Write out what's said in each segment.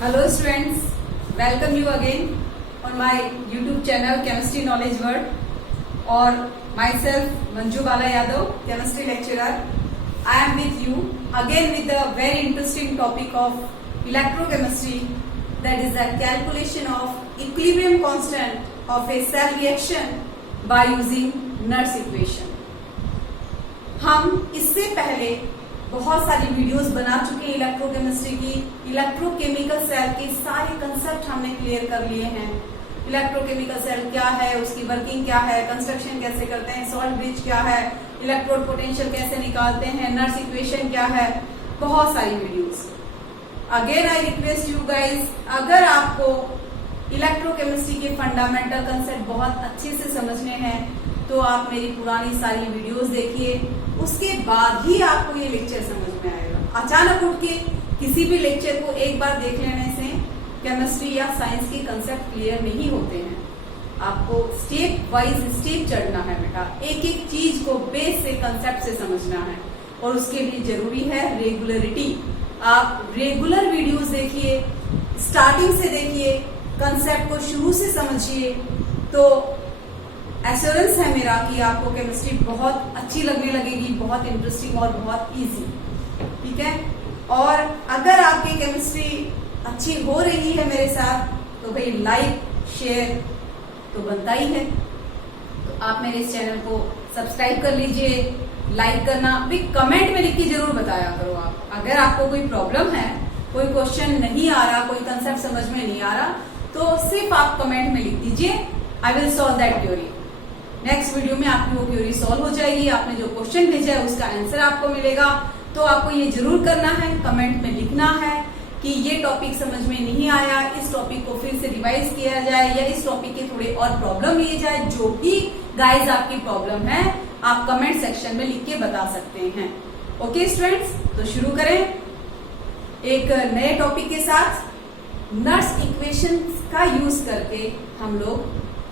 Hello students, welcome you again on my YouTube channel Chemistry Knowledge World or myself Manju Bala Yadav, Chemistry Lecturer. I am with you again with the very interesting topic of electrochemistry, that is the calculation of equilibrium constant of a cell reaction by using Nernst equation. हम इससे पहले बहुत सारी videos बना चुके हैं electrochemistry की। Electrochemical cell के सारे कंसेप्ट हमने क्लियर कर लिए हैं। इलेक्ट्रोकेमिकल सेल क्या है, उसकी वर्किंग क्या है, कंस्ट्रक्शन कैसे करते हैं, सॉल्ट ब्रिज क्या है, इलेक्ट्रोड पोटेंशियल कैसे निकालते हैं, नर्स इक्वेशन क्या है, बहुत सारी videos. Again I request you guys, अगर आपको इलेक्ट्रोकेमिस्ट्री के फंडामेंटल कंसेप्ट बहुत अच्छे से समझने हैं तो आप मेरी पुरानी सारी वीडियोस देखिए, उसके बाद ही आपको ये लेक्चर समझ में आएगा। अचानक उठ के किसी भी लेक्चर को एक बार देख लेने से केमिस्ट्री या साइंस के कंसेप्ट क्लियर नहीं होते हैं। आपको स्टेप वाइज स्टेप चढ़ना है बेटा, एक एक चीज को बेस से कंसेप्ट से समझना है और उसके लिए जरूरी है रेगुलरिटी। आप रेगुलर वीडियोस देखिए, स्टार्टिंग से देखिए, कंसेप्ट को शुरू से समझिए, तो एश्योरेंस है मेरा कि आपको केमिस्ट्री बहुत अच्छी लगने लगेगी, बहुत इंटरेस्टिंग और बहुत इजी। ठीक है, और अगर आपकी केमिस्ट्री अच्छी हो रही है मेरे साथ तो भाई लाइक शेयर तो बनता ही है। तो आप मेरे इस चैनल को सब्सक्राइब कर लीजिए, लाइक करना भी, कमेंट में लिख के जरूर बताया करो। आप अगर आपको कोई प्रॉब्लम है, कोई क्वेश्चन नहीं आ रहा, कोई कंसेप्ट समझ में नहीं आ रहा, तो सिर्फ आप कमेंट में लिख दीजिए, I will solve that query. Next video में आपकी वो क्वेरी सॉल्व हो जाएगी। आपने जो क्वेश्चन भेजा है उसका आंसर आपको मिलेगा। तो आपको ये जरूर करना है, कमेंट में लिखना है कि ये टॉपिक समझ में नहीं आया, इस टॉपिक को फिर से रिवाइज किया जाए या इस टॉपिक के थोड़े और प्रॉब्लम लिए जाए। जो भी गाइज आपकी प्रॉब्लम है आप कमेंट सेक्शन में लिख के बता सकते हैं। ओके स्टूडेंट्स, तो शुरू करें एक नए टॉपिक के साथ। नर्स इक्वेशन का यूज करके हम लोग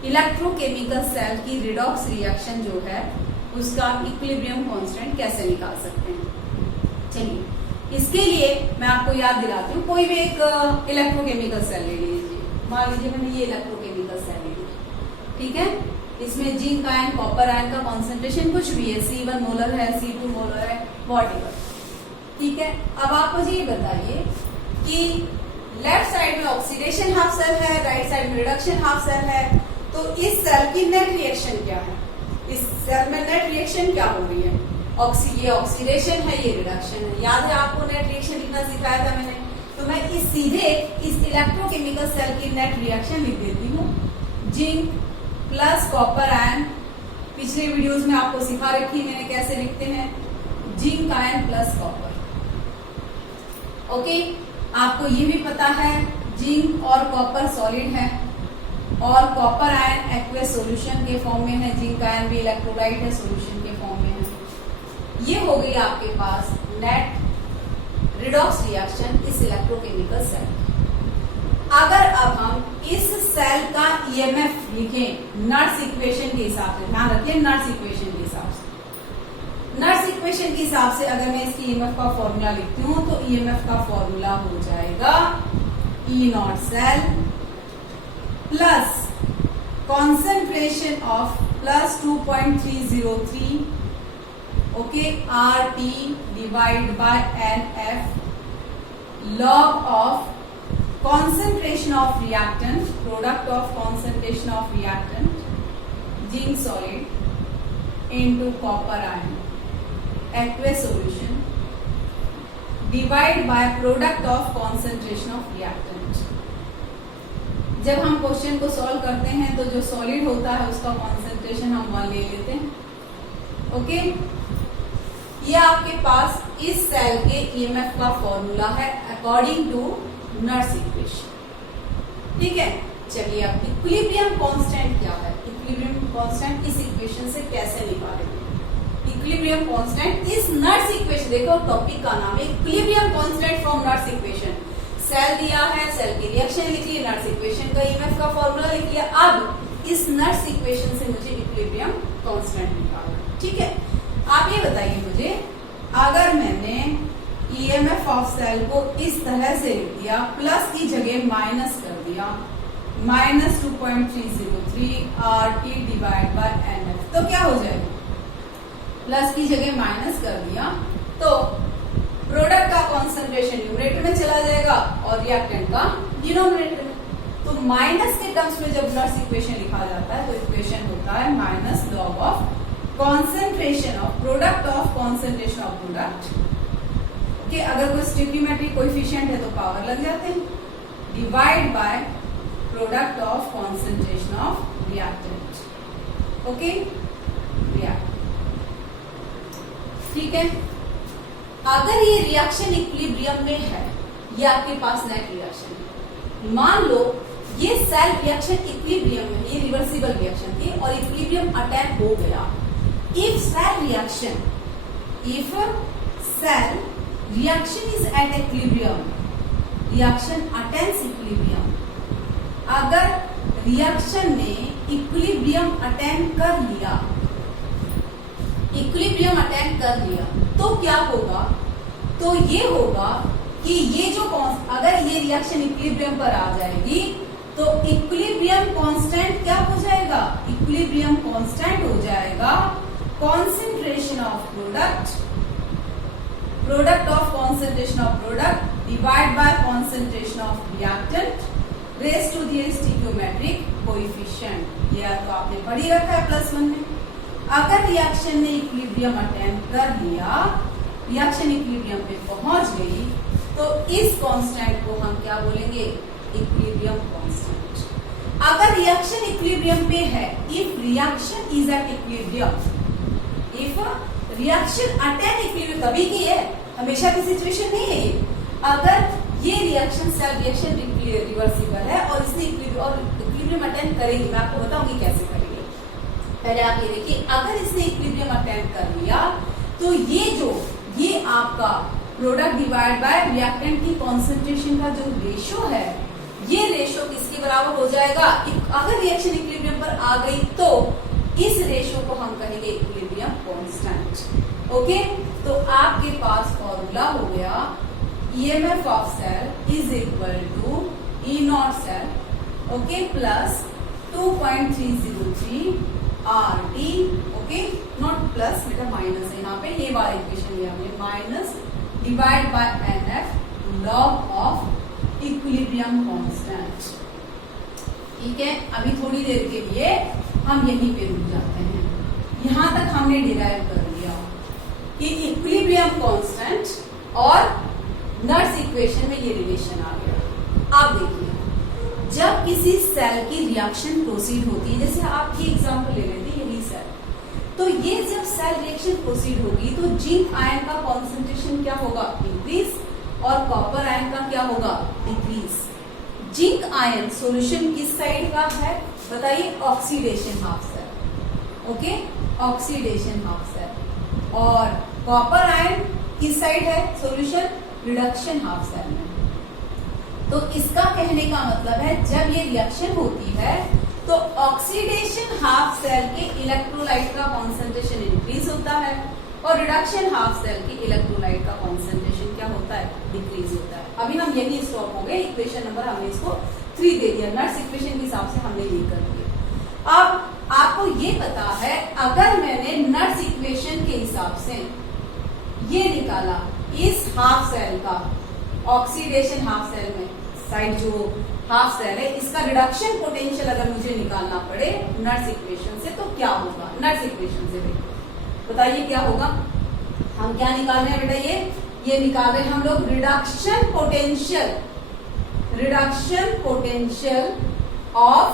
इलेक्ट्रोकेमिकल सेल की रिडॉक्स रिएक्शन जो है उसका इक्विलिब्रियम कांस्टेंट कैसे निकाल सकते हैं। चलिए, इसके लिए मैं आपको याद दिलाती हूँ। कोई भी एक इलेक्ट्रोकेमिकल सेल ले लीजिए, मान लीजिए मैंने ये इलेक्ट्रोकेमिकल सेल ले ली, ठीक है। इसमें जिंक आयन, कॉपर आयन का कॉन्सेंट्रेशन कुछ भी है, C1 मोलर है, C2 मोलर है, वॉटेवर, ठीक है। अब आप मुझे ये बताइए कि लेफ्ट साइड में ऑक्सीडेशन हाफ सेल है, राइट साइड में रिडक्शन हाफ सेल है, तो इस सेल की नेट रिएक्शन क्या है, इस सेल में नेट रिएक्शन क्या हो रही है। ये ऑक्सीडेशन है, ये रिडक्शन है। याद है आपको नेट रिएक्शन लिखना सिखाया था मैंने, तो मैं सीधे इस इलेक्ट्रोकेमिकल सेल की नेट रिएक्शन लिख देती हूँ। जिंक प्लस कॉपर आयन, पिछले वीडियोस में आपको सिखा रखी मैंने कैसे लिखते हैं, zinc ion plus copper. Okay, आपको ये भी पता है जिंक और कॉपर सॉलिड है और कॉपर आयन एक्वस सॉल्यूशन के फॉर्म में है, जिंक आयन भी इलेक्ट्रोलाइट है, सॉल्यूशन के फॉर्म में है। ये हो गई आपके पास नेट रिडॉक्स रिएक्शन इस इलेक्ट्रोकेमिकल सेल। अगर अब हम इस सेल का ईएमएफ लिखें नर्स इक्वेशन के हिसाब से, ध्यान रखिए नर्स इक्वेशन के हिसाब से, नर्स इक्वेशन के हिसाब से अगर मैं इसकी ईएमएफ का फॉर्मूला लिखती हूं तो ईएमएफ का फॉर्मूला हो जाएगा E not cell plus concentration of plus 2.303, okay, RT divided by NF log of concentration of reactant, product of concentration of reactant, zinc solid into copper ion, aqueous solution divided by product of concentration of reactant। जब हम question को solve करते हैं तो जो solid होता है उसका कॉन्सेंट्रेशन हम 1 ले लेते हैं। ओके, ये आपके पास इस सेल के ईएमएफ का फॉर्मूला है अकॉर्डिंग टू नर्स इक्वेशन। ठीक है, चलिए अब इक्विलिब्रियम कांस्टेंट क्या है, इक्विलिब्रियम कांस्टेंट इस इक्वेशन से कैसे निकालेंगे। इक्विलिब्रियम कांस्टेंट इस नर्स इक्वेशन, देखो टॉपिक का नाम है equilibrium constant from Nernst equation. Cell दिया है, सेल की रिएक्शन लिख ली, नर्स इक्वेशन का ईएमएफ का फॉर्मूला लिख लिया। अब इस नर्स इक्वेशन से मुझे इक्विलिब्रियम कांस्टेंट निकालना। ठीक है, आप ये बताइए मुझे, अगर मैंने ईएमएफ ऑफ सेल को इस तरह से लिख दिया, प्लस की जगह माइनस कर दिया, minus 2.303 RT divide by NF। तो क्या हो जाएगा, प्लस की जगह माइनस कर दिया तो प्रोडक्ट का कॉन्सेंट्रेशन न्यूमरेटर में चला जाएगा और रिएक्टेंट का डिनोमिनेटर में। तो माइनस के टर्म्स में जब नर्स इक्वेशन लिखा जाता है तो इक्वेशन होता है minus log of concentration of product of concentration of product कि अगर कोई स्टिक्योमेट्रिक कोएफिशिएंट है तो पावर लग जाते हैं, divide by product of concentration of reactant. Okay, reactant, ठीक है। अगर ये रिएक्शन इक्विलिब्रियम में है, ये आपके पास नेट रिएक्शन है, मान लो ये सेल रिएक्शन इक्विलिब्रियम में, ये रिवर्सिबल रिएक्शन थी और इक्विलिब्रियम अटैक हो गया। If cell reaction is at equilibrium, reaction attains equilibrium, अगर रिएक्शन ने इक्विलिब्रियम अटेन कर लिया, इक्विलिब्रियम अटेन कर लिया तो क्या होगा, तो ये होगा कि ये जो अगर ये रिएक्शन इक्विलिब्रियम पर आ जाएगी तो इक्विलिब्रियम कांस्टेंट क्या हो जाएगा, इक्विलिब्रियम कांस्टेंट हो जाएगा concentration of product of concentration of product divide by concentration of reactant raise to the stoichiometric coefficient. ये तो आपने पढ़ी रखा है +1 में। अगर रिएक्शन ने इक्विलिब्रियम अटेन कर लिया, रिएक्शन इक्विलिब्रियम पे पहुंच गई तो इस कांस्टेंट को हम क्या बोलेंगे, इक्विलिब्रियम कांस्टेंट। अगर रिएक्शन इक्विलिब्रियम पे है, if reaction is at equilibrium, if reaction attain equilibrium, कभी की है, हमेशा की सिचुएशन नहीं है ये। अगर ये रिएक्शन सेल रिएक्शन रिवर्सिबल है और इसने इक्विलिब्रियम अटेन करेगी, मैं आपको बताऊंगी कैसे करेगी। पहले आप ये देखिए, अगर इसने इक्विलिब्रियम अटेन कर लिया तो ये आपका प्रोडक्ट डिवाइड बाय रिएक्टेंट की कॉन्सेंट्रेशन का जो रेशो है, ये रेशो किसके बराबर हो जाएगा, अगर रिएक्शन इक्विलिब्रियम पर आ गई तो इस रेशो को हम कहेंगे इक्विलिब्रियम कांस्टेंट। ओके, तो आपके पास फॉर्मूला हो गया EMF of cell is equal to E not cell, okay, plus 2.303 RT, okay, nought plus, बेटा माइनस है यहाँ पे, ये वाला इक्वेशन लिया हमने, minus divide by NF log of equilibrium constant. ठीक है, अभी थोड़ी देर के लिए हम यहीं पे रुक जाते हैं। यहां तक हमने डिराइव कर लिया कि इक्विलिब्रियम कांस्टेंट और नर्स इक्वेशन में ये रिलेशन आ गया। आप देखिए, जब किसी सेल की रिएक्शन प्रोसीड होती है, जैसे आप ये एग्जांपल ले लेते हैं, यही सेल, तो ये जब सेल रिएक्शन प्रोसीड होगी तो जिंक आयन का कॉन्सेंट्रेशन क्या होगा, इंक्रीज, और कॉपर आयन का क्या होगा, डिक्रीज। जिंक आयन सॉल्यूशन किस साइड का है बताइए, oxidation half cell, okay, oxidation half cell, और कॉपर आयन किस साइड है सॉल्यूशन, रिडक्शन हाफ सेल में। तो इसका कहने का मतलब है जब ये रिएक्शन होती है तो ऑक्सीडेशन हाफ सेल के इलेक्ट्रोलाइट का कॉन्सेंट्रेशन इंक्रीज होता है और रिडक्शन हाफ सेल के इलेक्ट्रोलाइट का कॉन्सेंट्रेशन क्या होता है, डिक्रीज होता है। अभी हम यही स्टॉप हो गए, इक्वेशन नंबर हमने इसको 3 दे दिया, नर्स इक्वेशन के हिसाब से हमने ये कर दिया। अब आपको ये पता है, अगर मैंने नर्स इक्वेशन के हिसाब से ये निकाला, इस हाफ सेल का ऑक्सीडेशन हाफ सेल में साइड जो हाफ सेल है, इसका रिडक्शन पोटेंशियल अगर मुझे निकालना पड़े नर्स इक्वेशन से तो क्या होगा, नर्स इक्वेशन से बताइए क्या होगा। हम क्या निकाल रहे हैं बेटा, ये निकाल रहे हैं हम लोग reduction potential of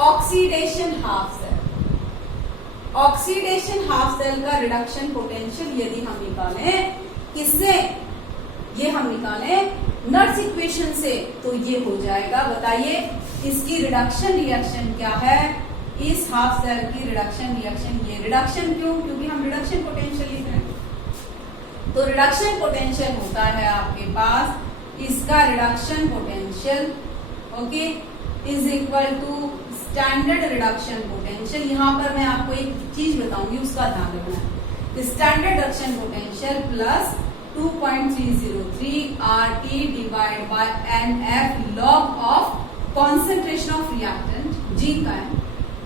oxidation half cell. Oxidation half cell का रिडक्शन पोटेंशियल यदि हम निकालें किससे, ये हम निकालें नर्स इक्वेशन से, तो ये हो जाएगा, बताइए इसकी रिडक्शन रिएक्शन क्या है, इस हाफ सेल की रिडक्शन रिएक्शन, ये रिडक्शन क्यों, क्योंकि हम रिडक्शन पोटेंशियल लिख रहे हैं। तो रिडक्शन पोटेंशियल होता है आपके पास, इसका reduction potential, okay, is equal to standard reduction potential. यहां पर मैं आपको एक चीज बताऊंगी, उसका ध्यान रखना है। Standard reduction potential plus 2.303 RT divide by NF log of concentration of reactant zinc ion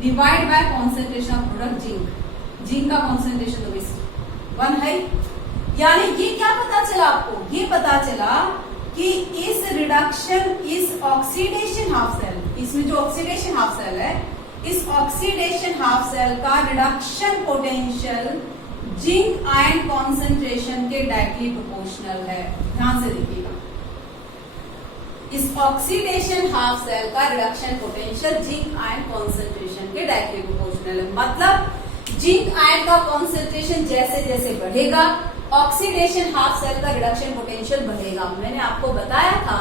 divide by concentration of product zinc का कॉन्सेंट्रेशन तो 1 है। यानी ये क्या पता चला आपको, ये पता चला कि इस रिडक्शन, इस ऑक्सीडेशन हाफ सेल, इसमें जो ऑक्सीडेशन हाफ सेल है, इस ऑक्सीडेशन हाफ सेल का reduction potential zinc ion concentration के डायरेक्टली प्रोपोर्शनल है। ध्यान से देखिएगा, इस ऑक्सीडेशन हाफ सेल का reduction potential zinc ion concentration के डायरेक्टली प्रोपोर्शनल है। मतलब जिंक आयन का कॉन्सेंट्रेशन जैसे जैसे बढ़ेगा, ऑक्सीडेशन हाफ सेल का रिडक्शन पोटेंशियल बढ़ेगा। मैंने आपको बताया था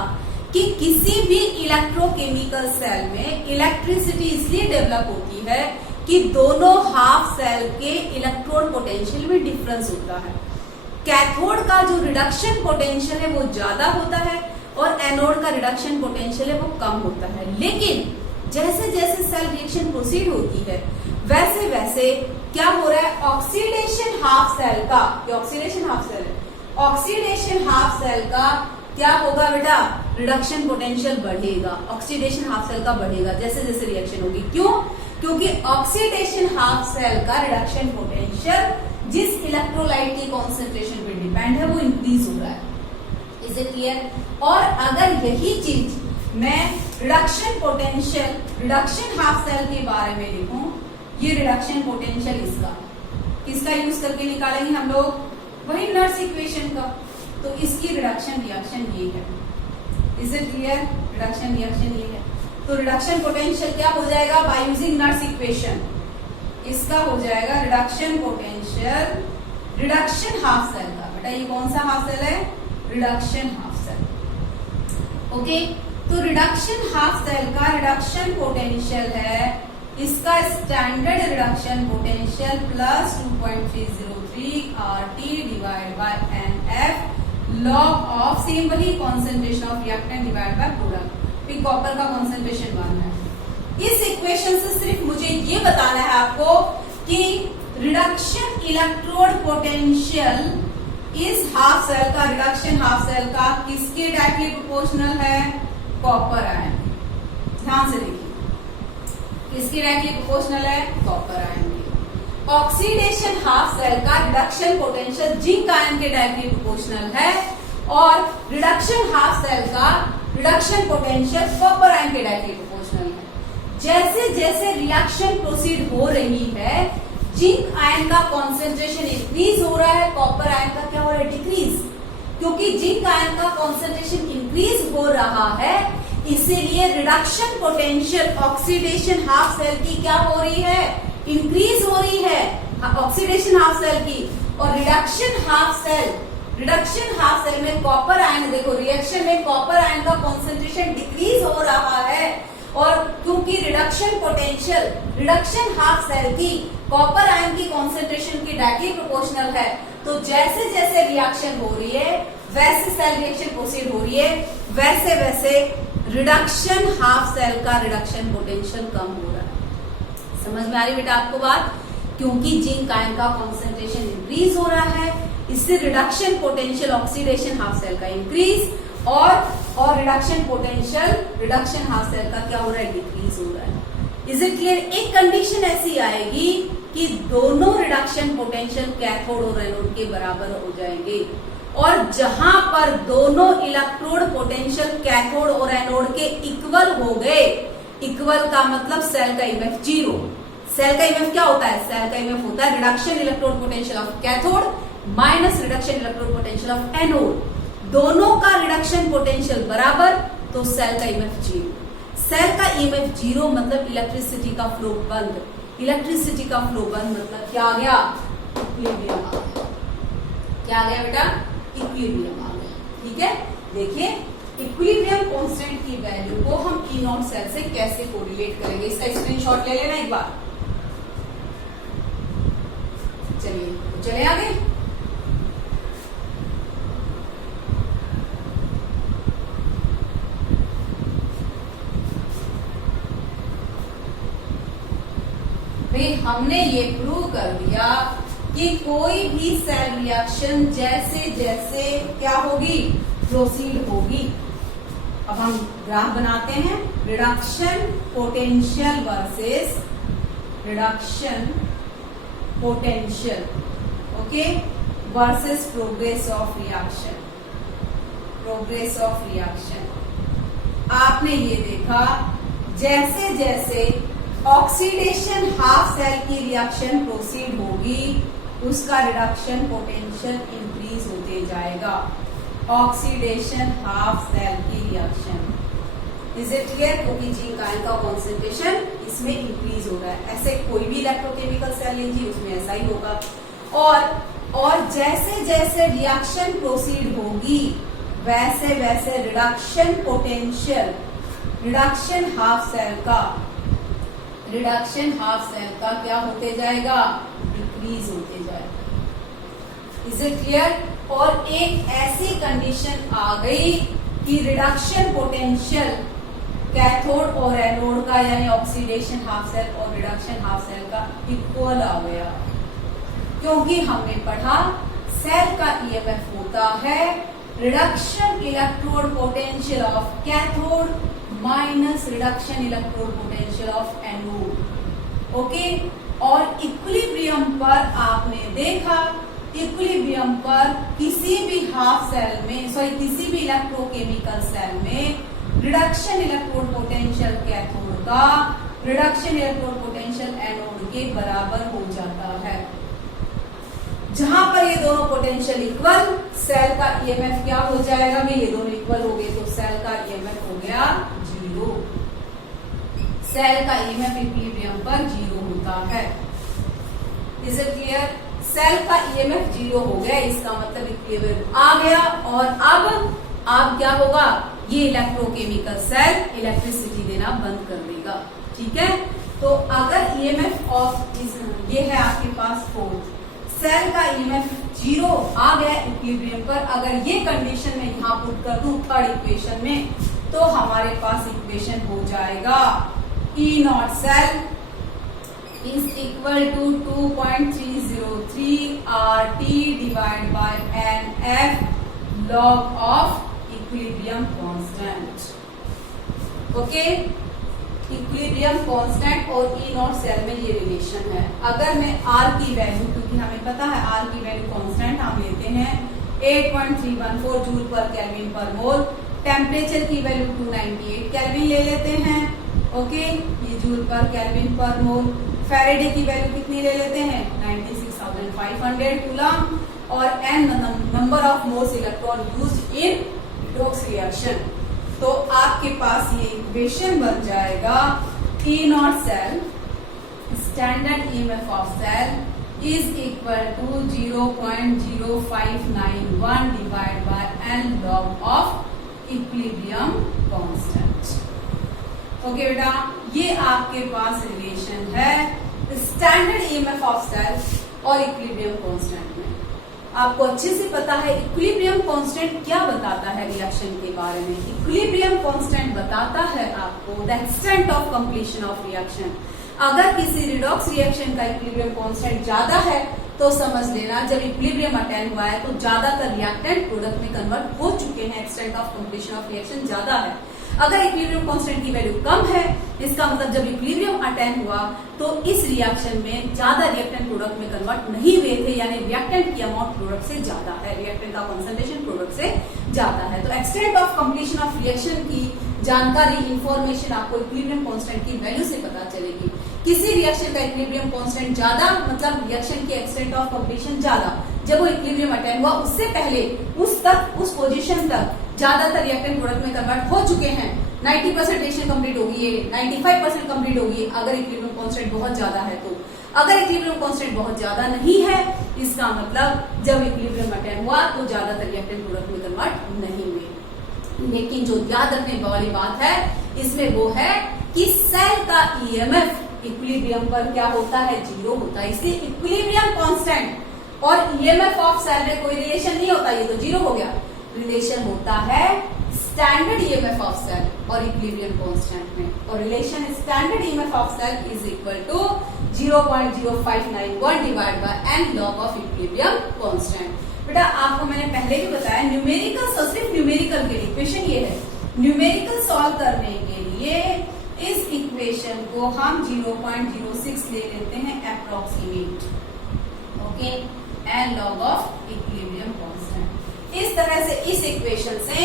कि किसी भी इलेक्ट्रोकेमिकल सेल में इलेक्ट्रिसिटी इसलिए डेवलप होती है कि दोनों हाफ सेल के इलेक्ट्रोड पोटेंशियल में डिफरेंस होता है। कैथोड का जो रिडक्शन पोटेंशियल है वो ज्यादा होता है और एनोड का रिडक्शन पोटेंशियल है वो कम होता है। लेकिन जैसे जैसे सेल रिएक्शन प्रोसीड होती है वैसे वैसे क्या हो रहा है, ऑक्सीडेशन हाफ सेल का, ये ऑक्सीडेशन हाफ सेल है, ऑक्सीडेशन हाफ सेल का क्या होगा बेटा, रिडक्शन पोटेंशियल बढ़ेगा, ऑक्सीडेशन हाफ सेल का बढ़ेगा जैसे जैसे रिएक्शन होगी। क्यों? क्योंकि ऑक्सीडेशन हाफ सेल का रिडक्शन पोटेंशियल जिस इलेक्ट्रोलाइट की कॉन्सेंट्रेशन पे डिपेंड है वो इंक्रीज हो रहा है। Is it clear? और अगर यही चीज मैं reduction potential, reduction half cell के बारे में लिखूं, ये रिडक्शन पोटेंशियल इसका किसका यूज करके निकालेंगे हम लोग, वही नर्स इक्वेशन का। तो इसकी रिडक्शन रिएक्शन ये है। Is it clear? Reduction reaction ये है। तो रिडक्शन पोटेंशियल क्या हो जाएगा बाय यूजिंग नर्स इक्वेशन, इसका हो जाएगा reduction potential reduction half cell का। बेटा ये कौन सा हाफ सेल है, रिडक्शन हाफ सेल। ओके, तो रिडक्शन हाफ सेल का रिडक्शन पोटेंशियल है, इसका standard reduction potential plus 2.303 RT divide by NF log of same वही concentration of reactant divide by product. फिर कॉपर का कॉन्सेंट्रेशन 1 है। इस इक्वेशन से सिर्फ मुझे ये बताना है आपको कि रिडक्शन इलेक्ट्रोड पोटेंशियल इस हाफ सेल का, रिडक्शन हाफ सेल का किसके डायरेक्टली प्रोपोर्शनल है, कॉपर आयन। ध्यान से देखिए, किसकी डायरेक्टली प्रोपोर्शनल है, कॉपर आयन की। ऑक्सीडेशन हाफ सेल का रिडक्शन पोटेंशियल जिंक आयन के डायरेक्टली प्रोपोर्शनल है और रिडक्शन हाफ सेल का रिडक्शन पोटेंशियल कॉपर आयन के डायरेक्टली प्रोपोर्शनल है। जैसे जैसे रिएक्शन प्रोसीड हो रही है, जिंक आयन का कॉन्सेंट्रेशन इंक्रीज हो रहा है, कॉपर आयन का क्या हो रहा है, डिक्रीज। क्योंकि जिंक आयन का कॉन्सेंट्रेशन इंक्रीज हो रहा है, इसीलिए reduction potential oxidation half cell की क्या हो रही है, इंक्रीज हो रही है, ऑक्सीडेशन हाफ सेल की। और रिडक्शन हाफ सेल में कॉपर आयन, देखो रिएक्शन में कॉपर आयन का कॉन्सेंट्रेशन डिक्रीज हो रहा है और क्योंकि reduction potential reduction half cell की कॉपर आयन की कॉन्सेंट्रेशन की डायरेक्टली प्रोपोर्शनल है, तो जैसे जैसे रिएक्शन हो रही है वैसे सेल रिएक्शन प्रोसीड हो रही है, वैसे वैसे रिडक्शन हाफ सेल का रिडक्शन पोटेंशियल कम हो रहा है। समझ में आ रही बेटा आपको बात? क्योंकि जिंक आयन का कॉन्सेंट्रेशन इंक्रीज हो रहा है, इससे reduction potential oxidation half cell का इंक्रीज और reduction potential reduction half cell का क्या हो रहा है, डिक्रीज हो रहा है। Is it clear? एक कंडीशन ऐसी आएगी कि दोनों रिडक्शन पोटेंशियल कैथोड और एनोड के बराबर हो जाएंगे और जहां पर दोनों इलेक्ट्रोड पोटेंशियल कैथोड और एनोड के इक्वल हो गए, इक्वल का मतलब सेल का ईएमएफ 0। सेल का ईएमएफ क्या होता है, सेल का ईएमएफ होता है reduction electrode potential of cathode minus reduction electrode potential of anode. दोनों का रिडक्शन पोटेंशियल बराबर, तो सेल का ईएमएफ 0। सेल का ईएमएफ 0 मतलब इलेक्ट्रिसिटी का फ्लो बंद। इलेक्ट्रिसिटी का फ्लो बंद मतलब क्या आ गया, इक्विलिब्रियम आ गया। क्या आ गया बेटा, इक्विलिब्रियम आ गया। ठीक है, देखिए इक्विलिब्रियम कांस्टेंट की वैल्यू को हम ई नॉट सेल से कैसे कोरिलेट करेंगे, इसका स्क्रीनशॉट ले लेना एक बार। चलिए चले आगे। भाई हमने ये प्रूव कर दिया कि कोई भी सेल रिएक्शन जैसे जैसे क्या होगी, प्रोसीड होगी। अब हम ग्राफ बनाते हैं, reduction potential versus reduction potential, okay, versus progress of reaction, progress of reaction. आपने ये देखा जैसे जैसे ऑक्सीडेशन हाफ सेल की रिएक्शन प्रोसीड होगी उसका रिडक्शन पोटेंशियल इंक्रीज होते जाएगा। ऑक्सीडेशन हाफ सेल की रिएक्शन, इज इट क्लियर? क्योंकि जिंक आयन का कॉन्सेंट्रेशन इसमें इंक्रीज हो रहा है। ऐसे कोई भी इलेक्ट्रोकेमिकल सेल लीजिए उसमें ऐसा ही होगा। और जैसे जैसे रिएक्शन प्रोसीड होगी वैसे वैसे reduction potential, reduction half cell का क्या होते जाएगा, डिक्रीज होते जाएगा। Is it clear? और एक ऐसी कंडीशन आ गई कि रिडक्शन पोटेंशियल कैथोड और एनोड का यानी ऑक्सीडेशन हाफ सेल और रिडक्शन हाफ सेल का इक्वल आ गया, क्योंकि हमने पढ़ा सेल का ईएमएफ होता है reduction electrode potential of cathode minus reduction electrode potential of anode, okay. और इक्विलिब्रियम पर आपने देखा, इक्विलिब्रियम पर किसी भी हाफ सेल में किसी भी इलेक्ट्रोकेमिकल सेल में रिडक्शन इलेक्ट्रोड पोटेंशियल कैथोड का रिडक्शन इलेक्ट्रोड पोटेंशियल एनोड के बराबर हो जाता है। जहां पर ये दोनों पोटेंशियल इक्वल, सेल का ईएमएफ क्या हो जाएगा, ये दोनों इक्वल हो गए तो सेल का ईएमएफ हो गया 0। सेल का ईएमएफ इक्विलिब्रियम पर 0 होता है। Is it clear? सेल का ईएमएफ 0 हो गया, इसका मतलब इक्विलिब्रियम आ गया। और अब क्या होगा, ये इलेक्ट्रोकेमिकल सेल इलेक्ट्रिसिटी देना बंद कर देगा, ठीक है। तो अगर ईएमएफ ऑफ ये है आपके पास 4, सेल का ईएमएफ 0 आ गया इक्विलिब्रियम पर, अगर ये कंडीशन में यहां पुट कर दूं थर्ड इक्वेशन में, तो हमारे पास इक्वेशन हो जाएगा E nought cell is equal to 2.303 RT divide by NF log of equilibrium constant, okay. Equilibrium constant और E नॉट सेल में ये रिलेशन है। अगर मैं R की वैल्यू, क्योंकि हमें पता है R की वैल्यू कांस्टेंट हम लेते हैं 8.314 जूल पर केल्विन पर मोल, टेम्परेचर की वैल्यू 298 केल्विन ले लेते हैं, ओके, ये जूल पर केल्विन पर मोल। फैराडे की वैल्यू कितनी ले लेते हैं 96,500 कूलम, और n number of moles electron used in redox reaction. तो आपके पास ये इक्वेशन बन जाएगा E nought cell standard EMF of cell is equal to 0.0591 divide by n log of equilibrium constant, okay बेटा। ये आपके पास रिलेशन है स्टैंडर्ड ईएमएफ ऑफ सेल और इक्विलिब्रियम कांस्टेंट में। आपको अच्छे से पता है इक्विलिब्रियम कांस्टेंट क्या बताता है रिएक्शन के बारे में। इक्विलिब्रियम कांस्टेंट बताता है आपको the extent of completion of reaction. अगर किसी रिडॉक्स रिएक्शन का इक्विलिब्रियम कांस्टेंट ज्यादा है तो समझ लेना जब इक्विलिब्रियम अटेन हुआ है तो ज्यादातर रिएक्टेंट प्रोडक्ट में कन्वर्ट हो चुके हैं, extent of completion of reaction ज्यादा है। अगर इक्विलिब्रियम कांस्टेंट की वैल्यू कम है, इसका मतलब जब इक्विलिब्रियम अटेन हुआ तो इस रिएक्शन में ज्यादा रिएक्टेंट प्रोडक्ट में कन्वर्ट नहीं हुए थे, यानी रिएक्टेंट की अमाउंट प्रोडक्ट से ज्यादा है, रिएक्टेंट का कंसंट्रेशन प्रोडक्ट से ज्यादा है। तो extent of completion of reaction की जानकारी, इंफॉर्मेशन आपको इक्विलिब्रियम कांस्टेंट की वैल्यू से पता चलेगी। किसी रिएक्शन का इक्विलिब्रियम कांस्टेंट ज्यादा मतलब रिएक्शन की एक्सटेंट ऑफ कंप्लीशन ज्यादा, जब वो इक्विलिब्रियम अटेन हुआ उससे पहले उस पोजीशन तक ज्यादातर रिएक्टेंट प्रोडक्ट में कन्वर्ट हो चुके हैं। 90% रिएक्शन कंप्लीट होगी, ये 95% कंप्लीट होगी अगर इक्विलिब्रियम कांस्टेंट बहुत ज्यादा है तो। अगर इक्विलिब्रियम कांस्टेंट बहुत ज्यादा नहीं है, इसका मतलब जब इक्विलिब्रियम अटेन हुआ तो ज्यादातर रिएक्टेंट प्रोडक्ट में कन्वर्ट नहीं हुए। लेकिन जो याद रखने वाली बात है इसमें वो है कि सेल का ईएमएफ इक्विलिब्रियम पर क्या होता है, 0 होता है। इसलिए इक्विलिब्रियम कांस्टेंट और ईएमएफ ऑफ सेल में कोई रिलेशन नहीं होता, ये तो 0 हो गया। रिलेशन होता है स्टैंडर्ड ईएमएफ ऑफ सेल और इक्विलिब्रियम कांस्टेंट में, और relation standard EMF of cell is equal to 0.0591 divide by n log of equilibrium constant. बेटा आपको मैंने पहले भी बताया न्यूमेरिकल, सिर्फ न्यूमेरिकल के लिए इक्वेशन ये है, न्यूमेरिकल सॉल्व करने के लिए इस इक्वेशन को हम 0.06 ले लेते हैं approximate, okay, n log of equilibrium constant. इस तरह से इस इक्वेशन से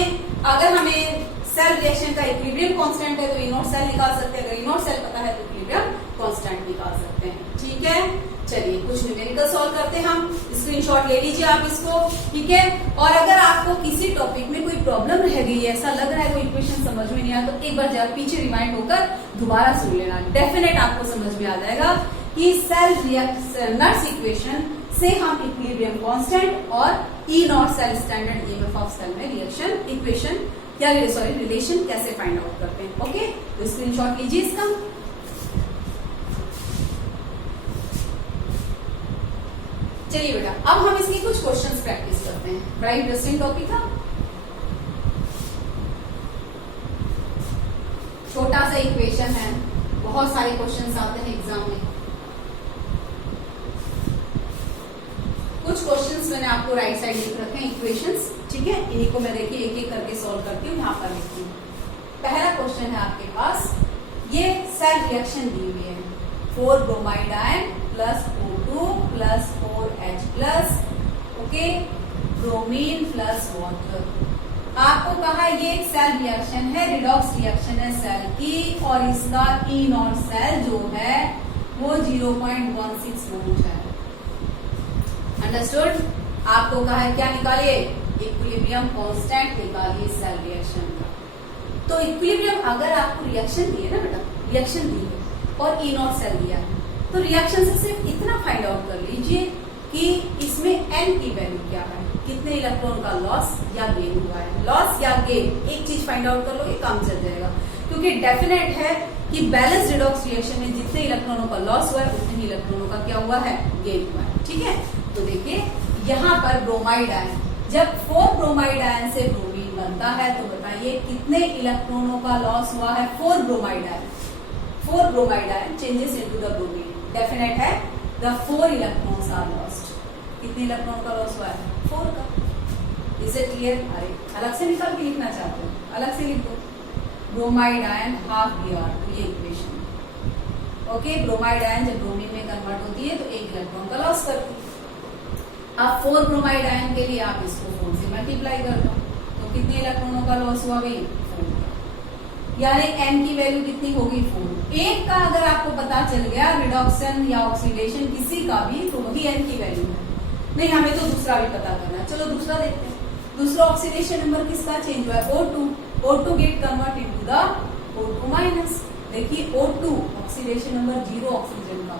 अगर हमें सेल रिएक्शन का इक्विलिब्रियम कांस्टेंट है तो ई नॉट सेल निकाल सकते हैं, अगर ई नॉट सेल पता है तो इक्विलिब्रियम कांस्टेंट निकाल सकते हैं। ठीक है, चलिए कुछ न्यूमेरिकल सॉल्व करते हैं हम, स्क्रीनशॉट ले लीजिए आप इसको, ठीक है। और अगर आपको किसी टॉपिक में कोई प्रॉब्लम रह गई है, ऐसा लग रहा है कोई इक्वेशन समझ में नहीं आया, तो एक बार जरा पीछे रिमाइंड होकर दोबारा सुन लेना, डेफिनेट आपको समझ में आ जाएगा कि सेल रिएक्शन नट्स इक्वेशन से हम इक्विलिब्रियम कांस्टेंट और E not cell standard EMF of cell में रिएक्शन इक्वेशन या रिलेशन कैसे फाइंड आउट करते हैं। ओके, तो स्क्रीनशॉट लीजिए इसका। चलिए बेटा अब हम इसकी कुछ क्वेश्चंस प्रैक्टिस करते हैं, बड़ा इंटरेस्टिंग टॉपिक था, छोटा सा इक्वेशन है, बहुत सारे क्वेश्चंस आते हैं एग्जाम में। कुछ क्वेश्चंस मैंने आपको राइट साइड लिख रखे हैं इक्वेशंस, ठीक है, इन्हीं को मैं देखिए एक एक करके सॉल्व करती हूँ, यहाँ पर लिखती हूँ। पहला क्वेश्चन है आपके पास, ये सेल रिएक्शन दी हुई है, 4 bromide ion plus O2 plus 4H plus, okay, bromine plus water. आपको कहा ये एक सेल रिएक्शन है, रिडॉक्स रिएक्शन है सेल की, और इसका ई नॉट सेल जो है वो 0.16 वोल्ट है। अंडरस्टूड? आपको कहा है क्या निकालिए, इक्विलिब्रियम कांस्टेंट निकालिए सेल रिएक्शन का। तो इक्विलिब्रियम अगर आपको रिएक्शन दी है ना बेटा, रिएक्शन दी है और ई नॉट सेल दिया है, तो रिएक्शन से सिर्फ इतना फाइंड आउट कर लीजिए कि इसमें n की वैल्यू क्या है, कितने इलेक्ट्रॉन का लॉस या गेन हुआ है। लॉस या गेन एक चीज फाइंड आउट कर लोगे काम चल जाएगा, क्योंकि डेफिनेट है कि बैलेंस रिडॉक्स रिएक्शन में जितने इलेक्ट्रॉनों का लॉस हुआ है उतने ही इलेक्ट्रॉनों का क्या हुआ है, गेन हुआ है। ठीक है, तो देखिए यहाँ पर ब्रोमाइड आयन, जब 4 ब्रोमाइड आयन से ब्रोमीन बनता है तो बताइए कितने इलेक्ट्रॉनों का लॉस हुआ है, 4 bromide ion, 4 bromide ion changes into the bromine, definite है द 4 इलेक्ट्रॉन्स आर लॉस्ट। कितने इलेक्ट्रॉन का लॉस हुआ है, 4 का। Is it clear? अरे अलग से निकाल के लिखना चाहते हो, अलग से लिख दो, ब्रोमाइड आयन हाफ Br, तो ये इक्वेशन, ओके। ब्रोमाइड आयन जब ब्रोमीन में कन्वर्ट होती है तो 1 इलेक्ट्रॉन का लॉस करती है। अब 4 ब्रोमाइड आयन के लिए आप इसको 4 से मल्टीप्लाई कर दो, तो कितने इलेक्ट्रॉनों का लॉस हुआ भाई, 4 का, यानी n की वैल्यू कितनी होगी, 4। एक का अगर आपको पता चल गया रिडॉक्शन या ऑक्सीडेशन किसी का भी, तो वही n की वैल्यू है। नहीं, हमें तो दूसरा भी पता करना है, चलो दूसरा देखते हैं। दूसरा ऑक्सीडेशन नंबर किसका चेंज हुआ है, O2, O2 gate convert into the O2 minus. देखिए O2 ऑक्सीडेशन नंबर 0 ऑक्सीजन का,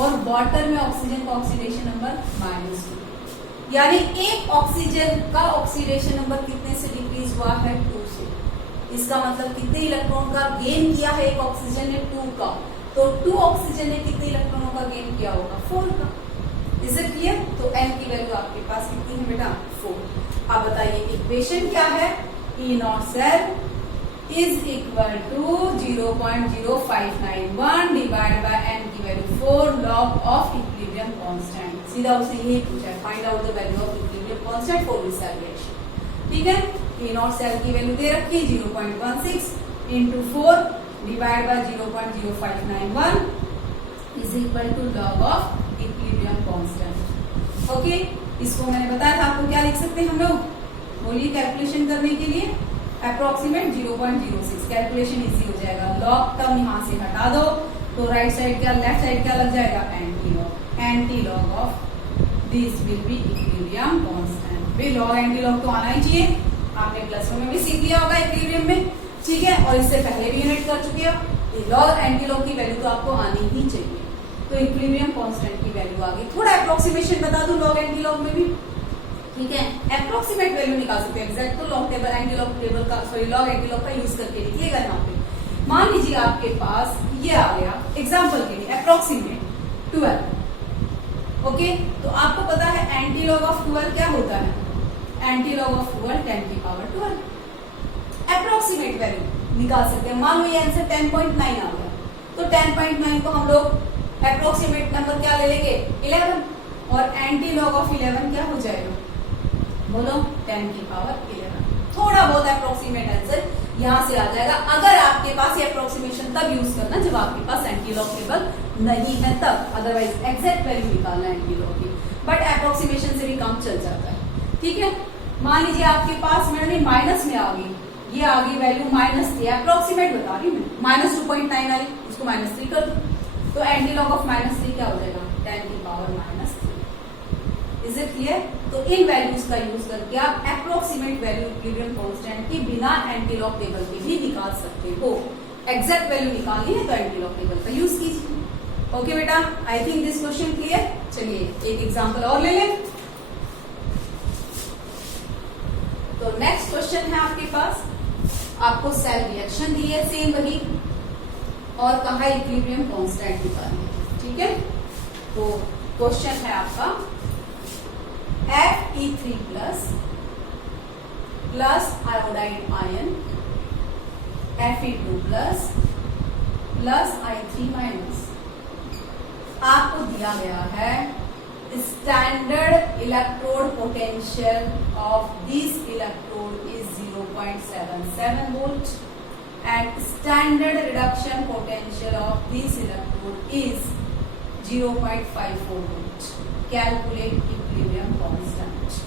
और वाटर में ऑक्सीजन का ऑक्सीडेशन नंबर -2, यानी एक ऑक्सीजन का ऑक्सीडेशन नंबर कितने से डिक्रीज हुआ है, 2 से। इसका मतलब कितने इलेक्ट्रॉन का गेन किया है एक ऑक्सीजन ने, 2 का, तो 2 ऑक्सीजन ने कितने इलेक्ट्रॉनों का गेन किया होगा, 4 का। Is it clear? तो n की वैल्यू आपके पास कितनी है बेटा, 4। अब बताइए इक्वेशन क्या है, E not cell is equal to 0.0591 divide by n की value 4 log of equilibrium constant. सीधा उसने यही पूछा है, find out the value of equilibrium constant for this cell reaction. ठीक है, ई नॉट सेल की वैल्यू दे रखी है 0.16 into 4 divide by 0.0591 is equal to log of equilibrium constant. Okay, इसको मैंने बताया था आपको क्या लिख सकते हैं हम लोग, बोलिए कैलकुलेशन करने के लिए अप्रोक्सीमेट 0.06, कैलकुलेशन इजी हो जाएगा। लॉग टर्म यहाँ से हटा दो तो राइट साइड क्या, लेफ्ट साइड क्या लग जाएगा, anti log of this will be equilibrium constant. भाई लॉग एंटी लॉग तो आना ही चाहिए, आपने प्लस में भी सीख लिया होगा इक्विलिब्रियम में, ठीक है, और इससे पहले भी यूनिट कर चुके हो। लॉग एंटी लॉग की वैल्यू तो आपको आनी ही चाहिए, तो इक्विलिब्रियम कांस्टेंट की वैल्यू आ गई। थोड़ा अप्रोक्सीमेशन बता दूं लॉग एंटी लॉग में भी, ठीक है, अप्रोक्सीमेट वैल्यू निकाल सकते हैं, एग्जैक्ट तो log table anti log table का, सॉरी लॉग एंटी लॉग का यूज करके लिखिएगा यहाँ पे। मान लीजिए आपके पास ये आ गया, एग्जाम्पल के लिए अप्रोक्सीमेट 12, ओके, तो आपको पता है एंटी लॉग ऑफ 12 क्या होता है, एंटी लॉग ऑफ 12 10 की पावर 12। अप्रोक्सीमेट वैल्यू निकाल सकते हैं, मान लो ये आंसर 10.9 आ गया, तो 10.9 को हम लोग अप्रोक्सीमेट नंबर क्या ले लेंगे 11 और एंटी लॉग ऑफ 11 क्या हो जाएगा बोलो 10 की पावर 11। थोड़ा बहुत अप्रोक्सीमेट आंसर यहाँ से आ जाएगा। अगर आपके पास ये अप्रोक्सीमेशन तब यूज करना जब आपके पास एंटी लॉग टेबल नहीं है तब, अदरवाइज एग्जैक्ट वैल्यू निकालना एंटी लॉग की, बट अप्रोक्सीमेशन से भी काम चल जाता है। ठीक है, मान लीजिए आपके पास मैंने माइनस में आ गई, ये आ गई वैल्यू -3, अप्रोक्सीमेट बता रही मैं, -2.9 आई, उसको -3 कर दो तो एंटी लॉग ऑफ -3 क्या हो जाएगा 10 की पावर -3। Is it clear? तो इन वैल्यूज का यूज करके आप अप्रोक्सीमेट वैल्यू इक्विलिब्रियम कांस्टेंट की बिना एंटी लॉग टेबल के भी निकाल सकते हो। एग्जैक्ट वैल्यू निकालनी है तो एंटी लॉग टेबल का यूज कीजिए। ओके बेटा, I think this question clear. चलिए एक एग्जांपल और ले लें। तो नेक्स्ट क्वेश्चन है आपके पास, आपको सेल रिएक्शन दी है सेम वही, और कहा है इक्विलिब्रियम कांस्टेंट निकालनी है। ठीक है, तो क्वेश्चन है आपका Fe3 plus iodide ion Fe2 plus I3 minus, आपको दिया गया है standard electrode potential of this electrode is 0.77 volt and standard reduction potential of this electrode is 0.54 volt. Calculate equilibrium constant.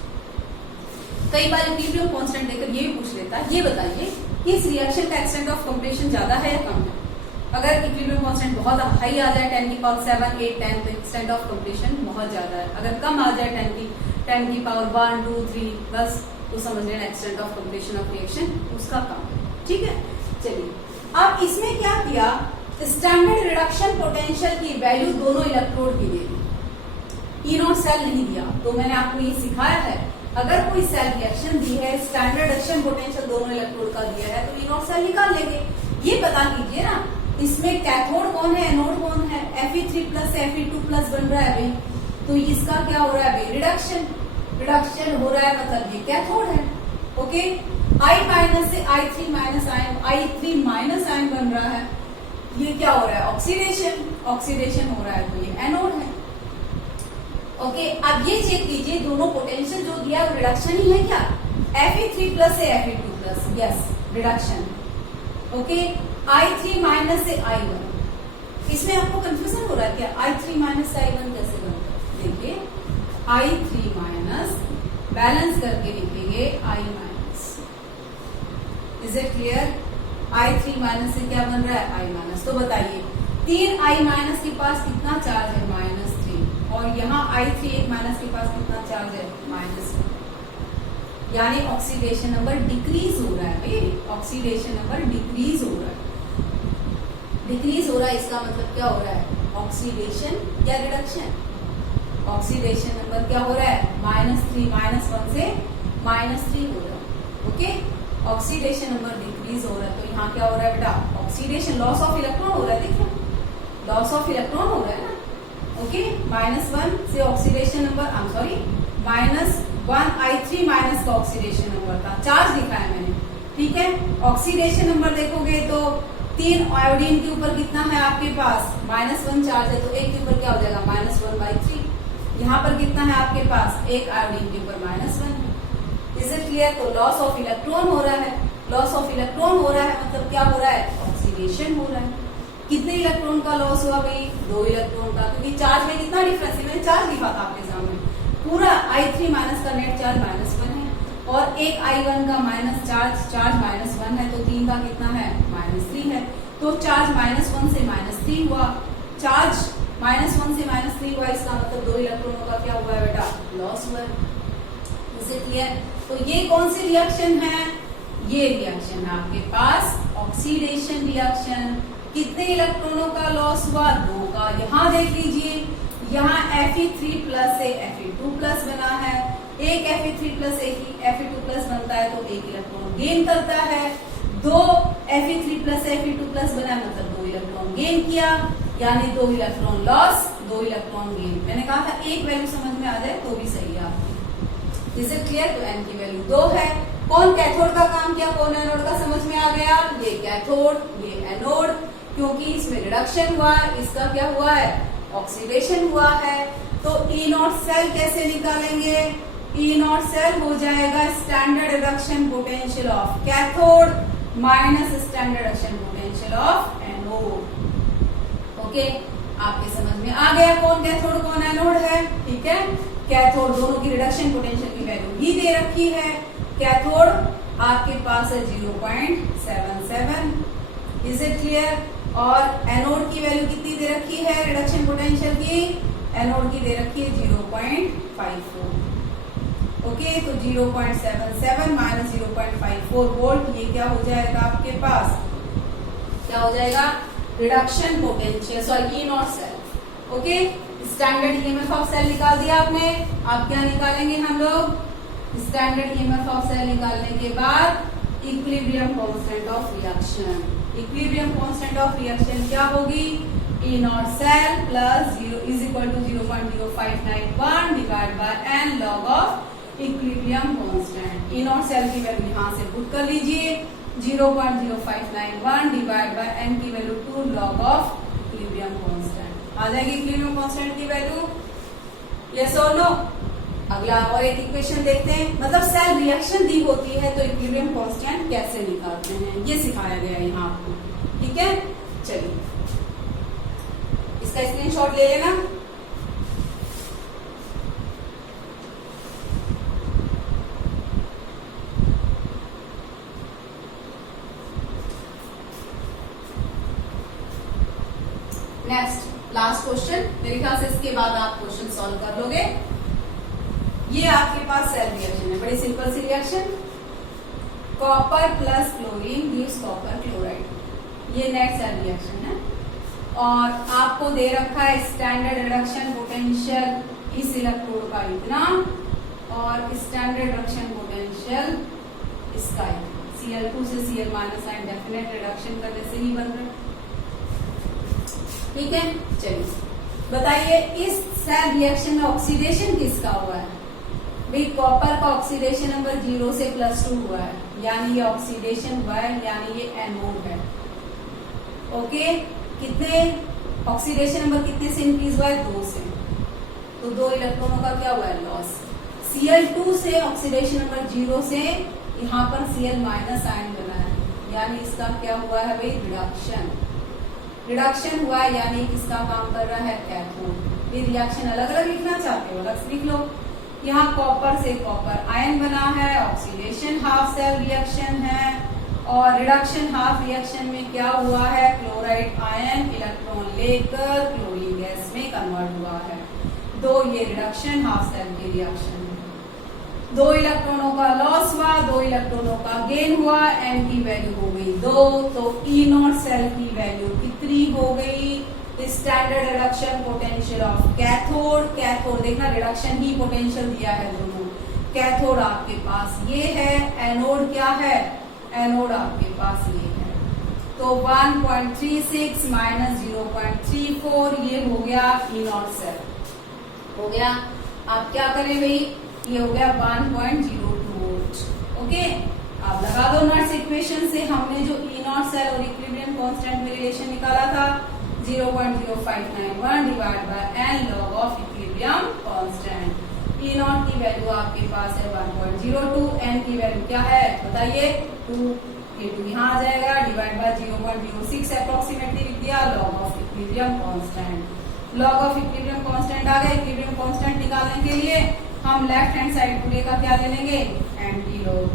कई बार इक्विलिब्रियम कांस्टेंट देकर ये भी पूछ लेता है, ये बताइए कि इस रिएक्शन का एक्सटेंट ऑफ कंप्लीशन ज्यादा है या कम है। अगर इक्विलिब्रियम कांस्टेंट बहुत हाई आ जाए 10 की पावर 7, 8, 10 तो एक्सटेंट ऑफ कंप्लीशन बहुत ज्यादा है। अगर कम आ जाए 10 की पावर 1, 2, 3 बस, तो समझ लेना extent of completion of reaction उसका कम है। ठीक है, चलिए अब इसमें क्या किया, स्टैंडर्ड रिडक्शन पोटेंशियल की वैल्यू दोनों इलेक्ट्रोड की दे दी, ई नॉट सेल नहीं दिया। तो मैंने आपको ये सिखाया है, अगर कोई सेल रिएक्शन दी है, स्टैंडर्ड रिडक्शन पोटेंशियल दोनों इलेक्ट्रोड का दिया है, तो ई नॉट सेल निकाल लेंगे। ये पता कीजिए ना, इसमें कैथोड कौन है, एनोड कौन है, Fe3 प्लस से Fe2 प्लस बन रहा है भाई, तो इसका क्या हो रहा है भाई रिडक्शन हो रहा है, मतलब ये कैथोड है। ओके, I माइनस से I3 माइनस आयन बन रहा है, ये क्या हो रहा है ऑक्सीडेशन हो रहा है, तो ये एनोड है। ओके, अब ये चेक कीजिए दोनों पोटेंशियल जो दिया वो रिडक्शन ही है क्या, Fe3 प्लस से Fe2 plus, yes reduction. Okay, I3 minus से I1, इसमें आपको कंफ्यूजन हो रहा है क्या, I3 माइनस से I1 कैसे बनता है, देखिए I3 माइनस बैलेंस करके लिखेंगे I minus. Is it clear? I3 minus से क्या बन रहा है I माइनस। तो बताइए 3 I माइनस के पास कितना चार्ज है -3, और यहाँ I3 1 माइनस के पास कितना चार्ज है -1, यानी ऑक्सीडेशन नंबर डिक्रीज हो रहा है भाई, ऑक्सीडेशन नंबर डिक्रीज हो रहा है। डिक्रीज हो रहा है इसका मतलब क्या हो रहा है, ऑक्सीडेशन या रिडक्शन। ऑक्सीडेशन नंबर क्या हो रहा है -3, -1 से -3 हो रहा है। ओके, ऑक्सीडेशन नंबर डिक्रीज हो रहा है, तो यहाँ क्या हो रहा है बेटा, ऑक्सीडेशन लॉस ऑफ इलेक्ट्रॉन हो रहा है, देखिए लॉस ऑफ इलेक्ट्रॉन हो रहा है ना। ओके, -1 से ऑक्सीडेशन नंबर -1 I3 माइनस का ऑक्सीडेशन नंबर था, चार्ज लिखा है मैंने। ठीक है, ऑक्सीडेशन नंबर देखोगे तो 3 आयोडीन के ऊपर कितना है आपके पास -1 चार्ज है, तो एक के ऊपर क्या हो जाएगा -1/3। यहाँ पर कितना है आपके पास, एक आयोडीन के ऊपर -1 है। Is it clear? तो लॉस ऑफ इलेक्ट्रॉन हो रहा है, लॉस ऑफ इलेक्ट्रॉन हो रहा है मतलब क्या हो रहा है, ऑक्सीडेशन हो रहा है। कितने इलेक्ट्रॉन का लॉस हुआ भाई, 2 इलेक्ट्रॉन का, क्योंकि चार्ज में कितना डिफरेंस है, मैंने चार्ज लिखा था आपके सामने, पूरा I3 माइनस का नेट चार्ज -1 है, और एक I1 का माइनस चार्ज -1 है, तो 3 का कितना है -3 है। तो चार्ज -1 से -3 हुआ, चार्ज -1 से -3 हुआ, इसका मतलब 2 इलेक्ट्रॉनों का क्या हुआ है बेटा, लॉस हुआ है। इसे क्लियर? तो ये कौन सी रिएक्शन है, ये रिएक्शन है आपके पास ऑक्सीडेशन रिएक्शन। कितने इलेक्ट्रॉनों का लॉस हुआ, 2 का। यहाँ देख लीजिए, यहाँ Fe3 प्लस से Fe2 प्लस बना है, एक Fe3 प्लस एक Fe2 प्लस बनता है तो एक इलेक्ट्रॉन गेन करता है, 2 Fe3 प्लस Fe2 प्लस बना है मतलब 2 इलेक्ट्रॉन गेन किया, यानी 2 इलेक्ट्रॉन लॉस 2 इलेक्ट्रॉन गेन। मैंने कहा था एक वैल्यू समझ में आ जाए तो भी सही है आपकी। Is it clear? तो n की वैल्यू 2 है। कौन कैथोड का काम किया, कौन एनोड का, समझ में आ गया, ये कैथोड ये एनोड, क्योंकि इसमें रिडक्शन हुआ, इसका क्या हुआ है ऑक्सीडेशन हुआ है। तो ई नॉट सेल कैसे निकालेंगे? ई नॉट सेल हो जाएगा standard reduction potential of cathode minus standard reduction potential of anode. Okay, आपके समझ में आ गया कौन कैथोड कौन एनोड है। ठीक है, कैथोड दोनों की रिडक्शन पोटेंशियल की वैल्यू ही दे रखी है। कैथोड आपके पास है 0.77, इज इट क्लियर? और एनोड की वैल्यू कितनी दे रखी है रिडक्शन पोटेंशियल की? एनोड की दे रखी है 0.54। ओके, तो 0.77 माइनस 0.54 वोल्ट, ये क्या हो जाएगा आपके पास? क्या हो जाएगा? Reduction potential, sorry E not cell. Okay, standard EMF of cell निकाल दिया आपने। आप क्या निकालेंगे हम लोग? स्टैंडर्ड ईएमएफ ऑफ सेल निकालने के बाद equilibrium constant of reaction. Equilibrium constant of reaction क्या होगी? E not cell plus 0 is equal to 0.0591 divide by N log of equilibrium constant. E not cell की वैल्यू यहां से पुट कर लीजिए, 0.0591 डिवाइड बाय एन की value 2 log of equilibrium constant. आ जाएगी इक्विलिब्रियम कांस्टेंट की वैल्यू, यस और नो? अगला और एक इक्वेशन देखते हैं, मतलब सेल रिएक्शन दी होती है तो इक्विलिब्रियम कांस्टेंट कैसे निकालते हैं, ये सिखाया गया है यहाँ आपको। ठीक है, चलिए इसका स्क्रीनशॉट ले लेना। नेक्स्ट लास्ट क्वेश्चन, मेरे ख्याल से इसके बाद आप क्वेश्चन सॉल्व कर लोगे। ये आपके पास सेल रिएक्शन है, बड़ी सिंपल सी reaction. Copper plus chlorine gives copper chloride, ये नेट सेल रिएक्शन है। और आपको दे रखा है स्टैंडर्ड रिडक्शन पोटेंशियल इस इलेक्ट्रोड का इतना और स्टैंडर्ड रिडक्शन पोटेंशियल इसका इतना। Cl2 से Cl minus ion definite reduction करने से ही बन रहा है। ठीक है, चलिए बताइए इस सेल रिएक्शन में ऑक्सीडेशन किसका हुआ है? भाई कॉपर का ऑक्सीडेशन नंबर 0 से +2 हुआ है, यानी ये ऑक्सीडेशन हुआ है, यानी ये एनोड है। ओके, कितने ऑक्सीडेशन नंबर कितने से इंक्रीज हुआ है? 2 से, तो 2 इलेक्ट्रॉनों का क्या हुआ है? लॉस। Cl2 से ऑक्सीडेशन नंबर 0 से यहाँ पर Cl माइनस आयन बना है, यानी इसका क्या हुआ है भाई? रिडक्शन। रिडक्शन हुआ है, यानी किसका काम कर रहा है? कैथोड। ये रिएक्शन अलग अलग लिखना चाहते हो अलग से लिख लो। यहाँ कॉपर से कॉपर आयन बना है, ऑक्सीडेशन हाफ सेल रिएक्शन है, और रिडक्शन हाफ रिएक्शन में क्या हुआ है? क्लोराइड आयन इलेक्ट्रॉन लेकर क्लोरीन गैस में कन्वर्ट हुआ है। 2 ये रिडक्शन हाफ सेल की रिएक्शन है। 2 इलेक्ट्रॉनों का लॉस हुआ, 2 इलेक्ट्रॉनों का गेन हुआ, एन की वैल्यू हो गई 2, तो ई नॉट सेल की वैल्यू कितनी हो गई? Standard reduction potential of cathode. Cathode देखना रिडक्शन ही पोटेंशियल दिया है दोनों। कैथोड आपके पास ये है, एनोड क्या है? एनोड आपके पास ये है। तो 1.36 माइनस 0.34 ये हो गया ई नॉट सेल हो गया। आप क्या करें भाई? ये हो गया 1.02 वोल्ट। ओके, आप लगा दो नट्स इक्वेशन से। हमने जो ई नॉट सेल और इक्विलिब्रियम कांस्टेंट में रिलेशन निकाला था 0.0591 divide by N log of equilibrium constant. E nought की वैल्यू आपके पास है 1.02, एन की वैल्यू क्या है बताइए? 2। ये 2 यहाँ आ जाएगा, डिवाइड बाय 0.06 अप्रोक्सीमेटली लिख दिया, log of equilibrium constant. Log of equilibrium constant आ गया। इक्विलिब्रियम कांस्टेंट निकालने के लिए हम लेफ्ट हैंड साइड पूरे का क्या ले लेंगे? Anti log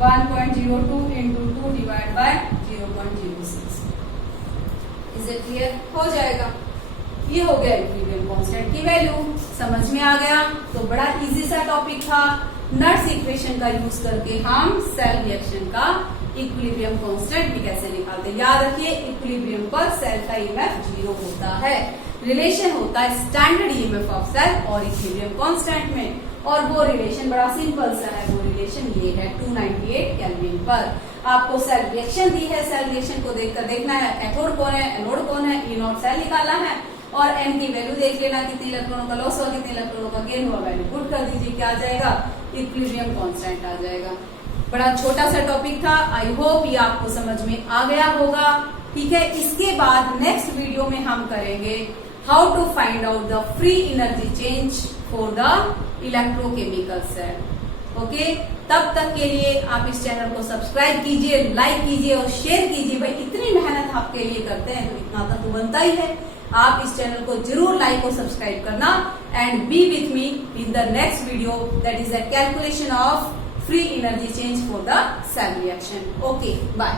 1.02 into 2 divide by 0.06। Is it clear? हो जाएगा। ये हो गया इक्विलिब्रियम कांस्टेंट की वैल्यू। समझ में आ गया? तो बड़ा इजी सा टॉपिक था। नट्स इक्वेशन का यूज करके हम सेल रिएक्शन का इक्विलिब्रियम कांस्टेंट भी कैसे निकालते हैं। याद रखिए इक्विलिब्रियम पर सेल का ईएमएफ 0 होता है। रिलेशन होता है स्टैंडर्ड ईएमएफ ऑफ सेल और इक्विलिब्रियम कांस्टेंट में, और वो रिलेशन बड़ा सिंपल सा है। वो रिलेशन ये है 298 केल्विन पर। आपको सेल रिएक्शन दी है, सेल रिएक्शन को देखकर देखना है कैथोड कौन है, एनोड कौन है, ई नॉट सेल निकालना है, और एन की वैल्यू देख लेना, कितने इलेक्ट्रॉनों का लॉस हुआ, कितने इलेक्ट्रॉनों का गेन हुआ, वैल्यू पुट कर दीजिए, क्या आ जाएगा? इक्विलिब्रियम कांस्टेंट आ जाएगा। बड़ा छोटा सा टॉपिक था। आई होप ये आपको समझ में आ गया होगा। ठीक है, इसके बाद नेक्स्ट वीडियो में हम करेंगे how to find out the free energy change for the electrochemical cell. Okay, तब तक के लिए आप इस चैनल को सब्सक्राइब कीजिए, लाइक कीजिए और शेयर कीजिए। भाई इतनी मेहनत आपके लिए करते हैं तो इतना तो बनता ही है। आप इस चैनल को जरूर लाइक और सब्सक्राइब करना and be with me in the next video that is a calculation of free energy change for the cell reaction. Okay, bye.